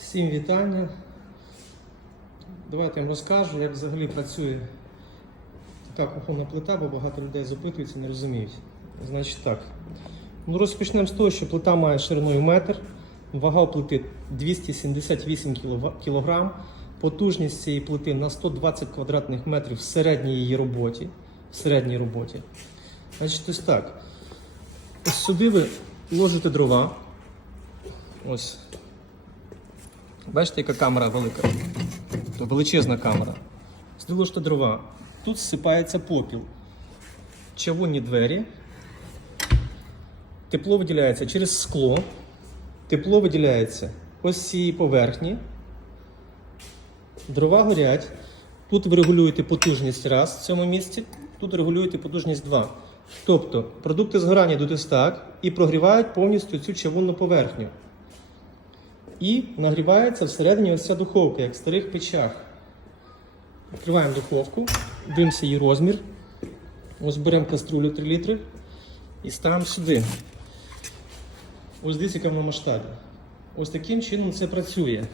Всім вітання. Давайте я вам розкажу, як взагалі працює така кухонна плита, бо багато людей запитуються, не розуміють. Значить так. Ну, розпочнемо з того, що плита має шириною метр, вага у плити 278 кг, потужність цієї плити на 120 квадратних метрів в середній її роботі. В середній роботі. Значить, ось так. Ось сюди ви ложите дрова. Ось. Бачите, яка камера велика? Величезна камера. Сюди ложите дрова. Тут зсипається попіл. Чавунні двері. Тепло виділяється через скло. Тепло виділяється ось цієї поверхні. Дрова горять. Тут ви регулюєте потужність раз в цьому місці, тут регулюєте потужність 2. Тобто продукти згорання йдуть ось і прогрівають повністю цю чавунну поверхню. І нагрівається всередині ось ця духовка, як в старих печах. Відкриваємо духовку, дивимося її розмір. Ось беремо каструлю 3 літри і ставимо сюди. Ось дивіться, яка масштабі. Ось таким чином це працює.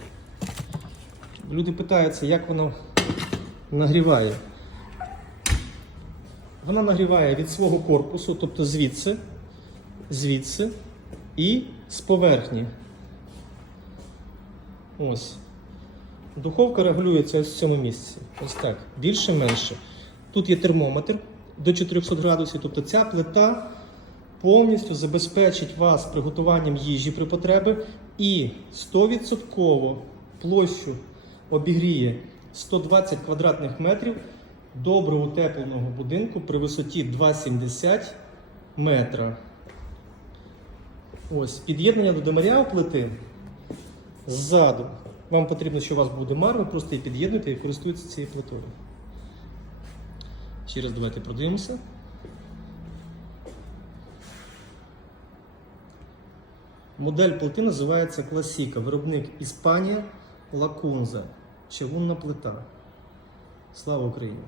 Люди питаються, як воно нагріває. Вона нагріває від свого корпусу, тобто звідси, звідси і з поверхні. Ось. Духовка регулюється ось в цьому місці. Ось так. Більше-менше. Тут є термометр до 400 градусів, тобто ця плита повністю забезпечить вас приготуванням їжі при потребі і 100% площу обігріє 120 квадратних метрів добре утепленого будинку при висоті 2,70 метра. Ось під'єднання до демаріал плити ззаду. Вам потрібно, що у вас буде мар, просто її під'єднуєте і користуєтеся цією плитою. Ще раз давайте продивимося. Модель плити називається Класіка. Виробник Іспанія Лакунза. Чавунна плита. Слава Україні!